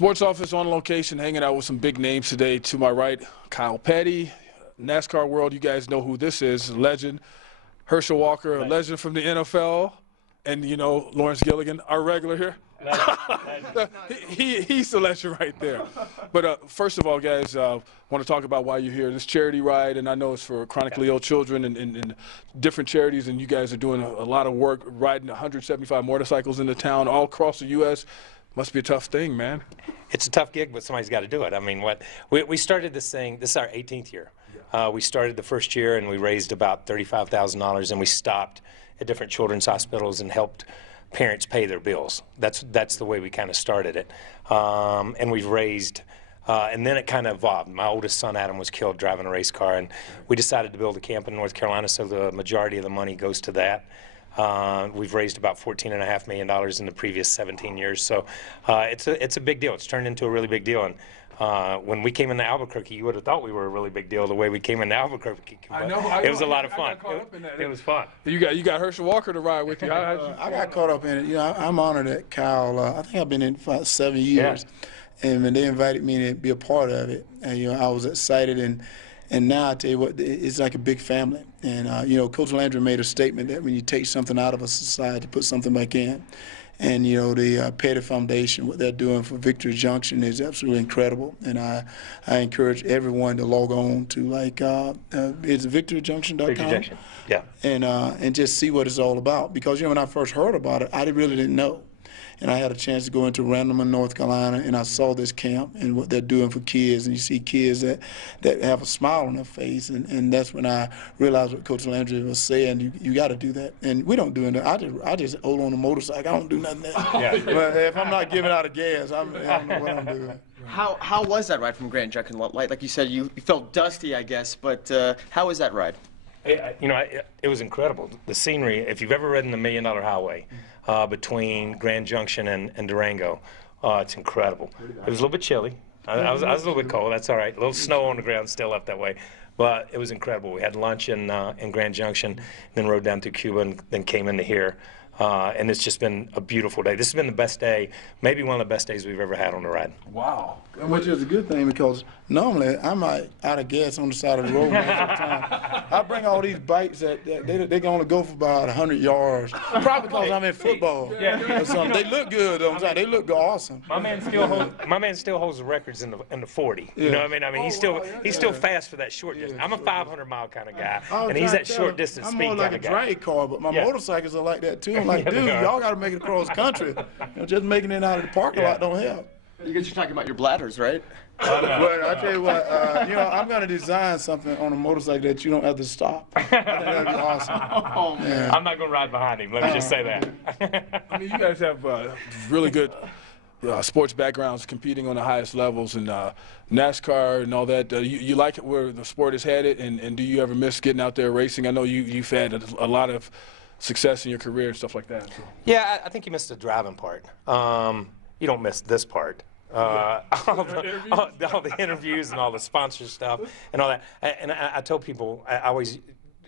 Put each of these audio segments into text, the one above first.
Sports Office on location, hanging out with some big names today. To my right, Kyle Petty, NASCAR world. You guys know who this is, legend. Herschel Walker, a legend from the NFL. And, you know, Lawrence Gilligan, our regular here. He's the legend right there. But first of all, guys, I want to talk about why you're here. This charity ride, and I know it's for chronically ill children and different charities, and you guys are doing a lot of work, riding 175 motorcycles in the town all across the U.S. Must be a tough thing, man. It's a tough gig, but somebody's got to do it. I mean, we started this thing, this is our 18th year. We started the first year, and we raised about $35,000, and we stopped at different children's hospitals and helped parents pay their bills. That's the way we kind of started it. And we've raised, and then it kind of evolved. My oldest son, Adam, was killed driving a race car, and we decided to build a camp in North Carolina, so the majority of the money goes to that. We've raised about $14.5 million in the previous 17 years, so it's a big deal. It's turned into a really big deal. And when we came into Albuquerque, you would have thought we were a really big deal the way we came into Albuquerque. I know. It was a lot of fun. It was fun. You got Herschel Walker to ride with you. I got caught up in it. You know, I'm honored that Kyle. I think I've been in for 7 years, and when they invited me to be a part of it, and you know, I was excited. And now I tell you what, it's like a big family. And you know, Coach Landry made a statement that when you take something out of a society, put something back in. And you know, the Petty Foundation, what they're doing for Victory Junction is absolutely incredible. And I encourage everyone to log on to it's victoryjunction.com. Victory Junction, yeah. And just see what it's all about. Because you know, when I first heard about it, I really didn't know. And I had a chance to go into Randleman, North Carolina, and I saw this camp and what they're doing for kids. And you see kids that have a smile on their face. And that's when I realized what Coach Landry was saying. You got to do that. And we don't do it. I just hold on a motorcycle. I don't do nothing else. Yeah. But if I'm not giving out a gas, I don't know what I'm doing. How was that ride from Grand Junction? Like you said, you felt dusty, I guess. But how was that ride? You know, it was incredible. The scenery, if you've ever ridden the $1 Million Highway between Grand Junction and Durango, it's incredible. It was a little bit chilly. I was a little bit cold. That's all right. A little snow on the ground still up that way. But it was incredible. We had lunch in Grand Junction, then rode down to Cuba, and then came into here. And it's just been a beautiful day. This has been the best day, maybe one of the best days we've ever had on the ride. Wow. Which is a good thing, because normally I'm out of gas on the side of the road most of the time. I bring all these bikes that they can only go for about 100 yards. Probably because I'm in football or something. They look good, though. They look awesome. My man still holds the records in the 40. You know what I mean? I mean, he's still fast for that short distance. I'm a 500-mile kind of guy, and he's that short distance speed kind of guy. I'm more like a drag car, but my motorcycles are like that too. I'm like, dude, y'all got to make it across country. You know, just making it out of the parking lot don't help. You guys are talking about your bladders, right? Well, I tell you what, you know, I'm going to design something on a motorcycle that you don't have to stop. I think that'd be awesome. Oh, man. I'm not going to ride behind him. Let me just say that. I mean, you guys have really good sports backgrounds, competing on the highest levels, and NASCAR and all that. You like it where the sport is headed, and do you ever miss getting out there racing? I know you've had a lot of success in your career and stuff like that. So. Yeah, I think you missed the driving part. You don't miss this part. All the interviews and all the sponsor stuff and all that. And I tell people, I always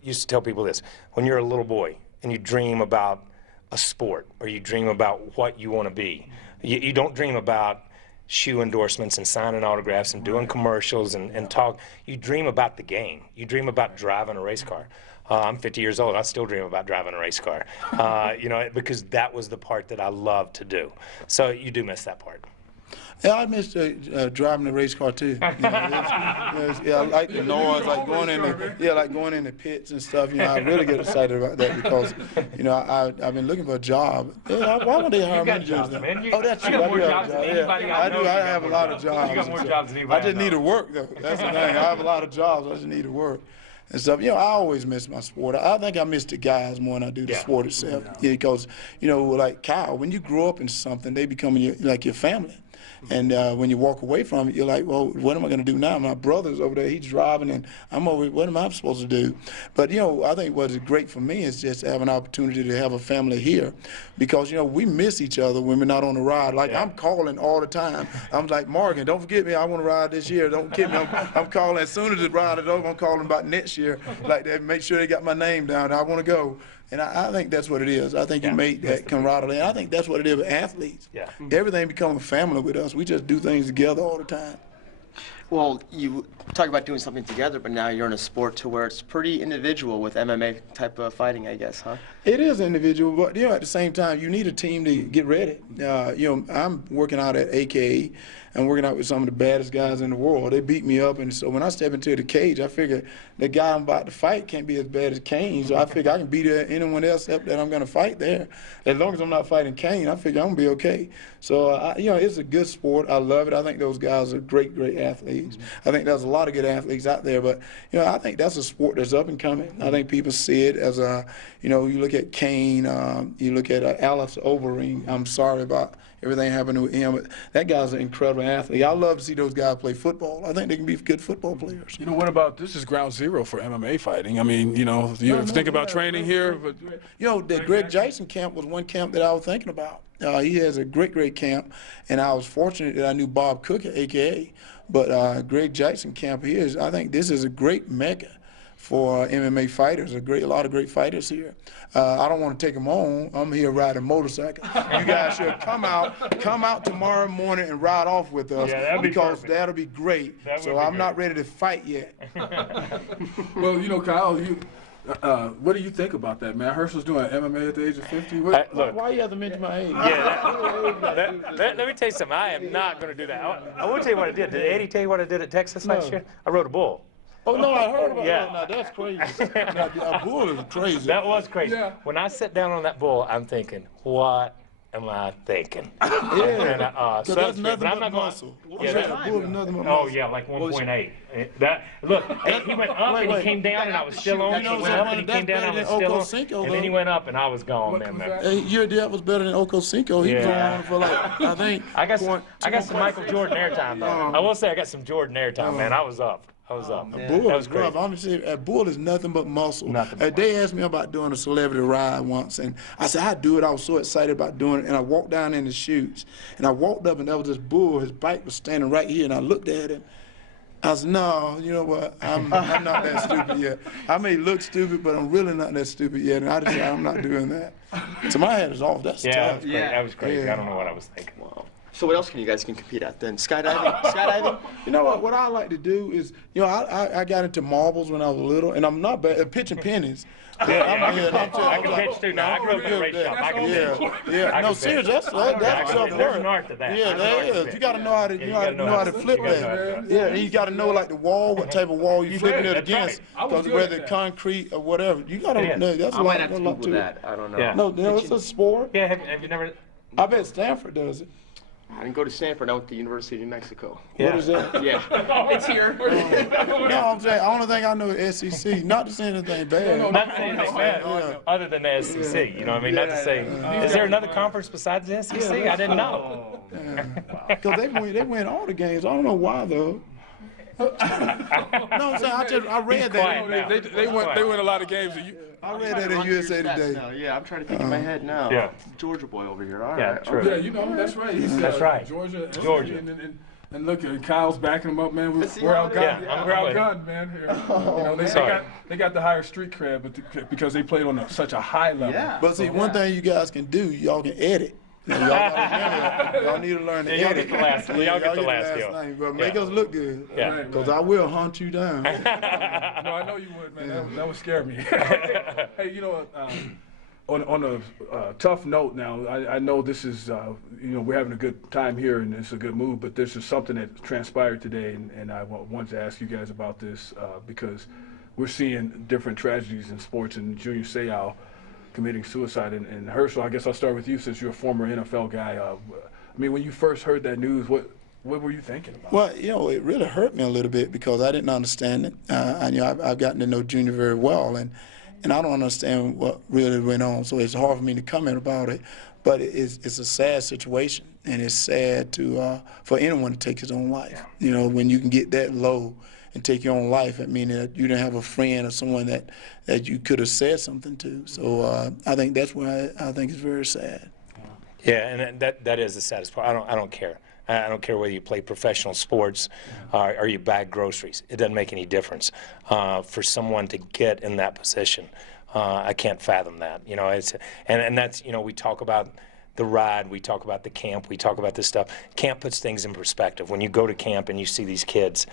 used to tell people this: when you're a little boy and you dream about a sport or you dream about what you want to be, you don't dream about shoe endorsements and signing autographs and doing commercials and talk. You dream about the game. You dream about driving a race car. I'm 50 years old. I still dream about driving a race car, you know, because that was the part that I loved to do. So you do miss that part. Yeah, I miss driving the race car too. You know, yeah, I like the noise, like going in the pits and stuff. You know, I really get excited about that because, you know, I've been looking for a job. Yeah, why would they hire me to do that? Oh, that's true. You got more jobs than anybody I know. I have a lot of jobs. You got more jobs than anybody I just need to work though. That's the thing. I have a lot of jobs. I just need to work. And stuff. You know, I always miss my sport. I think I miss the guys more than I do the sport itself. Yeah, because, you know, like Kyle, when you grow up in something, they become like your family. And when you walk away from it, you're like, well, what am I going to do now? My brother's over there, he's driving, and I'm over here, what am I supposed to do? But, you know, I think what's great for me is just to have an opportunity to have a family here because, you know, we miss each other when we're not on the ride. Like, I'm calling all the time. I'm like, Morgan, don't forget me. I want to ride this year. Don't forget me. I'm calling as soon as the ride is over. I'm calling about next year. Like that, make sure they got my name down. I want to go. And I think that's what it is. I think you make that camaraderie. And I think that's what it is with athletes. Yeah. Everything becomes a family with us. We just do things together all the time. Well, you talk about doing something together, but now you're in a sport to where it's pretty individual with MMA type of fighting, I guess, huh? It is individual, but at the same time, you need a team to get ready. I'm working out at AKA. I'm working out with some of the baddest guys in the world. They beat me up, and so when I step into the cage, I figure the guy I'm about to fight can't be as bad as Kane. So I figure I can beat anyone else up that I'm going to fight there. As long as I'm not fighting Kane, I figure I'm going to be okay. So, it's a good sport. I love it. I think those guys are great, great athletes. I think there's a lot of good athletes out there, but, I think that's a sport that's up and coming. I think people see it as you look at Kane, you look at Alex Overeem. I'm sorry about everything happening with him, but that guy's an incredible athlete. I love to see those guys play football. I think they can be good football players. What about this is ground zero for MMA fighting? I mean, you think about training here, but the Greg Jason camp was one camp that I was thinking about. He has a great, great camp, and I was fortunate that I knew Bob Cook at AKA. But Greg Jackson camp here I think this is a great mecca for MMA fighters. A lot of great fighters here. I don't want to take them on. I'm here riding a motorcycle. You guys should come out tomorrow morning and ride off with us because that'll be great. I'm not ready to fight yet. Well, Kyle, what do you think about that, man? Herschel's doing MMA at the age of 50. Why you have to mention my age? Yeah, let me tell you something. I am not going to do that. I will tell you what I did. Did Eddie tell you what I did at Texas last year? I rode a bull. Oh, no, I heard about Yeah. that. Now, that's crazy. A bull is crazy. That was crazy. Yeah. When I sat down on that bull, I'm thinking, what am I thinking? Yeah, So that's nothing but I'm but not muscle. Yeah, A bull is nothing but Oh muscle. yeah, like 1.8. Look, he went up and he came down and I was still on. He went up and he came down and I was still on. Cinco, And then he went up and I was gone, man. Hey, your dad was better than Oko Cinco. He was Yeah. on for I think. I got some Michael Jordan airtime though. I will say I got some Jordan airtime, man. I was up. A bull That was is rough. great. I'm saying a bull is nothing but muscle. Nothing but They asked me about doing a celebrity ride once, and I said I'd do it. I was so excited about doing it, and I walked down in the chutes, and I walked up, and there was this bull. His bike was standing right here, and I looked at him. I said, no, you know what? I'm not that stupid yet. I may look stupid, but I'm really not that stupid yet, and I just said I'm not doing that. So my head is off. That's tough. That was crazy. Yeah. I don't know what I was thinking. Wow. So what else can you guys compete at then? Skydiving? Skydiving? You know what I like to do is, I got into marbles when I was little, and I'm not bad at pitching pennies. I can pitch too now. I grew up in a race shop. I can pitch. Yeah. No, seriously, that's tough There's an work. art to that. Yeah, there is. You got to know how to, know how to flip that. Yeah, you got to know like the wall, what type of wall you flipping it against, because whether it's concrete or whatever, you got to know. That's a I might have lot to to Google it. that. I don't know. Yeah. No, it's a sport. Yeah, have you never? I bet Stanford does it. I didn't go to Stanford. I went to the University of New Mexico. What is that? Yeah. It's here. No, I'm saying, the only thing I know is SEC. Not to say anything bad. Not to say anything bad, other than the SEC. You know what I mean? Not to say. Is there another conference besides the SEC? I didn't know. Because they win all the games. I don't know why though. No, I'm saying I read quiet that. now. They win a lot of games. I read that in USA Today. Yeah, I'm trying to think in my head now. Yeah. Georgia boy over here. All Yeah, right. true. Yeah, that's right. He's, That's right. Georgia. Georgia. And look, Kyle's backing him up, man. We're outgunned. Yeah, We're I'm with outgunned, man. Here. They got the higher street cred, but because they played on such a high level. Yeah. But see, one thing you guys can do, y'all can edit. Y'all need to learn to Y'all edit. get the last. Y'all get the last deal. name, but make us look good. Yeah. Because I will hunt you down. No, I know you would, man. That would scare me. Hey, on a tough note now, I know this is, we're having a good time here and it's a good move, but this is something that transpired today, and I wanted to ask you guys about this because we're seeing different tragedies in sports, and Junior Seau committing suicide. And Herschel, I guess I'll start with you since you're a former NFL guy. I mean, when you first heard that news, what were you thinking about? Well, it really hurt me a little bit because I didn't understand it. I've gotten to know Junior very well, and I don't understand what really went on, so it's hard for me to comment about it. But it's a sad situation, and it's sad for anyone to take his own life. When you can get that low and take your own life, it means that you didn't have a friend or someone that you could have said something to. So I think that's why I think it's very sad. Yeah, and that is the saddest part. I don't care. I don't care whether you play professional sports or you bag groceries. It doesn't make any difference for someone to get in that position. I can't fathom that. You know, and that's, you know, we talk about the ride, we talk about the camp, we talk about this stuff. Camp puts things in perspective. When you go to camp and you see these kids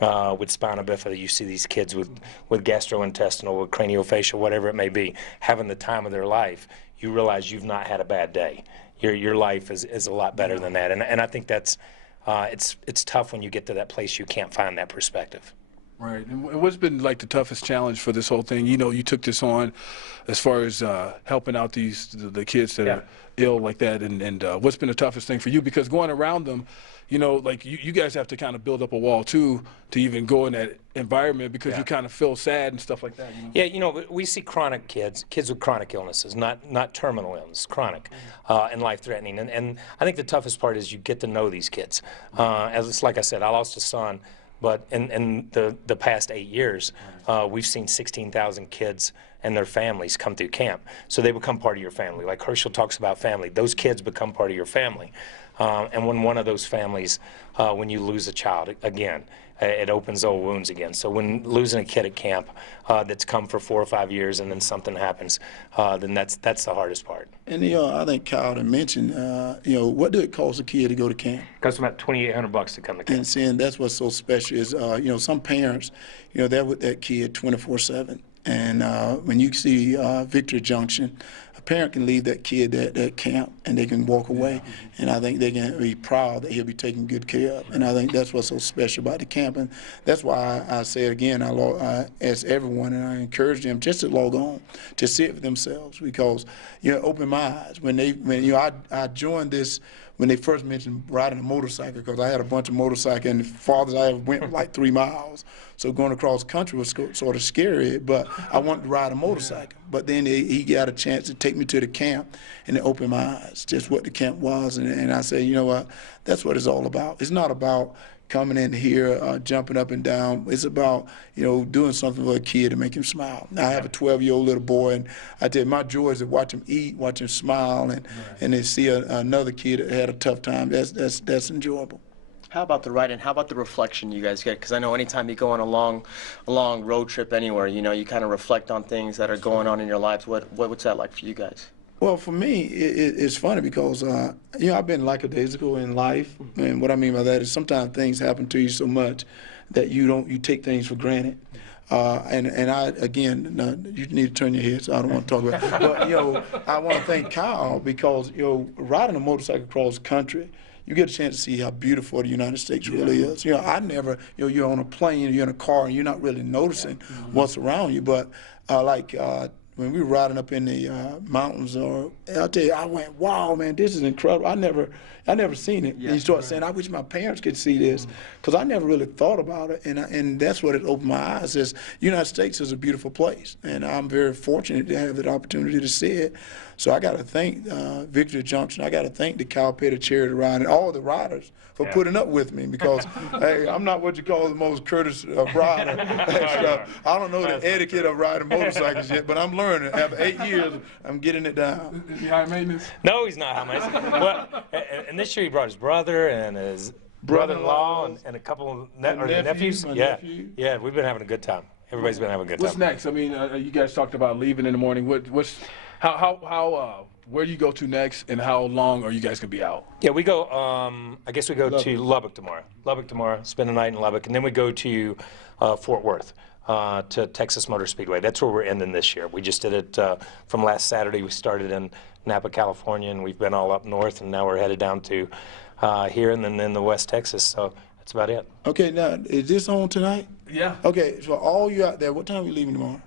with spina bifida, you see these kids with gastrointestinal, with craniofacial, whatever it may be, having the time of their life, you realize you've not had a bad day. Your life is a lot better than that. And I think that's, it's tough when you get to that place you can't find that perspective. Right. And what's been like the toughest challenge for this whole thing? You know, you took this on as far as helping out the kids that are ill like that, and what's been the toughest thing for you? Because going around them, you know, like you guys have to kind of build up a wall too to even go in that environment, because you kind of feel sad and stuff like that. You know? Yeah, you know, we see chronic kids with chronic illnesses, not terminal illness, chronic and life-threatening. And I think the toughest part is you get to know these kids. As it's like I said, I lost a son. But in the past 8 years, we've seen 16,000 kids and their families come through camp. So they become part of your family. Like Herschel talks about family. Those kids become part of your family. And when one of those families, when you lose a child, again, it opens old wounds again. So when losing a kid at camp that's come for 4 or 5 years and then something happens, then that's the hardest part. And I think Kyle had mentioned, what did it cost a kid to go to camp? It costs about $2,800 to come to camp. And seeing that's what's so special is, some parents, they're with that kid 24/7. And when you see Victory Junction, a parent can leave that kid at camp and they can walk away. And I think they can be proud that he'll be taken good care of. And I think that's what's so special about the camp. And that's why I say it again, I ask everyone, and I encourage them just to log on, to see it for themselves, because it opened my eyes. I joined this when they first mentioned riding a motorcycle, because I had a bunch of motorcycles, and the farthest I ever went like 3 miles. So going across country was sort of scary, but I wanted to ride a motorcycle. But then he got a chance to take me to the camp, and it opened my eyes, just what the camp was. And I said, you know what, that's what it's all about. It's not about coming in here, jumping up and down. It's about, doing something for a kid to make him smile. Now, I have a 12-year-old little boy, and I tell you, my joy is to watch him eat, watch him smile, and then see another kid that had a tough time. That's enjoyable. How about the ride, and how about the reflection you guys get? Because I know anytime you go on a long road trip anywhere, you kind of reflect on things that are going on in your lives. What's that like for you guys? Well, for me, it's funny because, I've been lackadaisical in life. And what I mean by that is sometimes things happen to you so much that you take things for granted. Again, you need to turn your head, so I don't want to talk about it. But, I want to thank Kyle because, riding a motorcycle across country, you get a chance to see how beautiful the United States really is. I never, you're on a plane, you're in a car, and you're not really noticing what's around you. But when we were riding up in the mountains, I'll tell you, I went, wow, man, this is incredible. I never seen it. And you start saying, I wish my parents could see this, because I never really thought about it. And that's what it opened my eyes. Is United States is a beautiful place, and I'm very fortunate to have that opportunity to see it. So I got to thank Victory Junction. I got to thank the Cal Petty Charity Ride and all the riders for putting up with me, because hey, I'm not what you call the most courteous rider. I don't know the etiquette of riding motorcycles yet, but I'm learning. After 8 years, I'm getting it down. Is he high maintenance? No, he's not high maintenance. Well, and this year he brought his brother and his brother-in-law and a couple of nephews. Yeah, we've been having a good time. Everybody's been having a good time. What's next? I mean, you guys talked about leaving in the morning. Where do you go to next, and how long are you guys gonna be out? Yeah, we go. I guess we go to Lubbock tomorrow. Spend the night in Lubbock, and then we go to Fort Worth, to Texas Motor Speedway. That's where we're ending this year. We just did it from last Saturday. We started in Napa, California, and we've been all up north, and now we're headed down to here and then in the West Texas. So that's about it. Okay, now is this on tonight? Yeah. Okay, so all you out there, what time are you leaving tomorrow?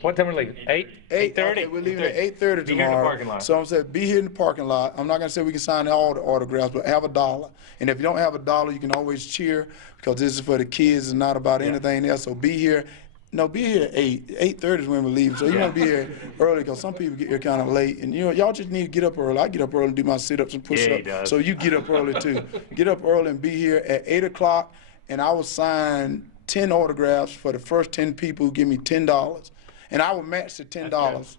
What time are we leaving? 8:30? Okay, we're leaving at 8:30 tomorrow. Be here in the parking lot. So I'm saying be here in the parking lot. I'm not going to say we can sign all the autographs, but have $1. And if you don't have $1, you can always cheer, because this is for the kids and not about anything else. So be here. No, be here at 8. 8:30 is when we're leaving. So you want to be here early, because some people get here kind of late. And, y'all just need to get up early. I get up early and do my sit-ups and push-ups. So you get up early, too. Get up early and be here at 8 o'clock, and I will sign 10 autographs for the first 10 people who give me $10, and I will match the $10.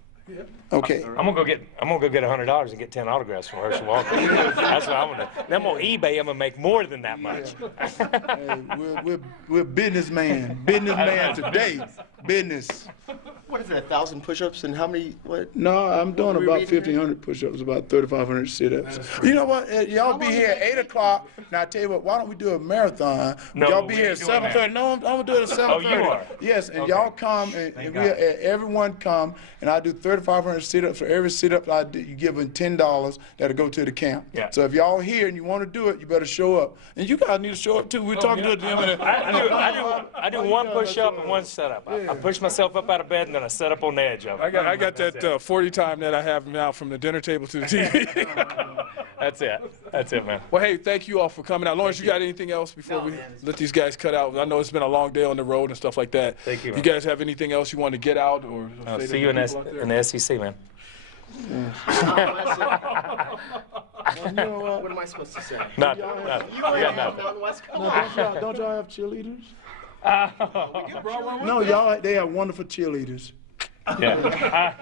Okay. I'm gonna go get $100 and get 10 autographs from Herschel Walker. That's what I'm gonna. Then I'm on eBay. I'm gonna make more than that much. Hey, we're businessman today. Business. What is it, 1,000 push-ups and how many, what? No, I'm doing were we about reading here? 1,500 push-ups, about 3,500 sit-ups. You know what? Y'all be here at 8 o'clock. Now I tell you what, why don't we do a marathon? No, Y'all be we here ain't at doing that. 7:30. No, I'm gonna do it at 7:30. Oh, you are? Yes, and Okay. y'all come and everyone come and I do 3,500 sit-ups. For every sit-up I do, you give them $10 that'll go to the camp. Yeah. So if y'all here and you want to do it, you better show up. And you guys need to show up too. We're talking to them. I do one push-up and one set-up. I push myself up out of bed and then I set up on the edge of it. I got that 40 time that I have now from the dinner table to the TV. That's it. That's it, man. Well, hey, thank you all for coming out. Lawrence, you got anything else before we let these guys cut out? I know it's been a long day on the road and stuff like that. Thank you, You man. guys have anything else you want to get out or I'll say to see you in the people out there? the SEC, man. You know what? What am I supposed to say? Not. You Yeah, were no. Mountain West. Come Now, on. don't y'all have cheerleaders? No, they have wonderful cheerleaders. Yeah.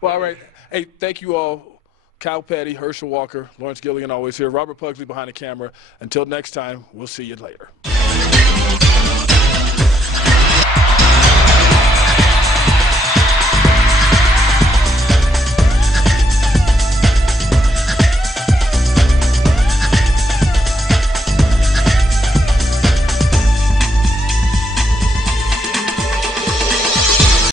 Well, all right. Hey, thank you all. Kyle Petty, Herschel Walker, Lawrence Gilligan always here, Robert Pugsley behind the camera. Until next time, we'll see you later.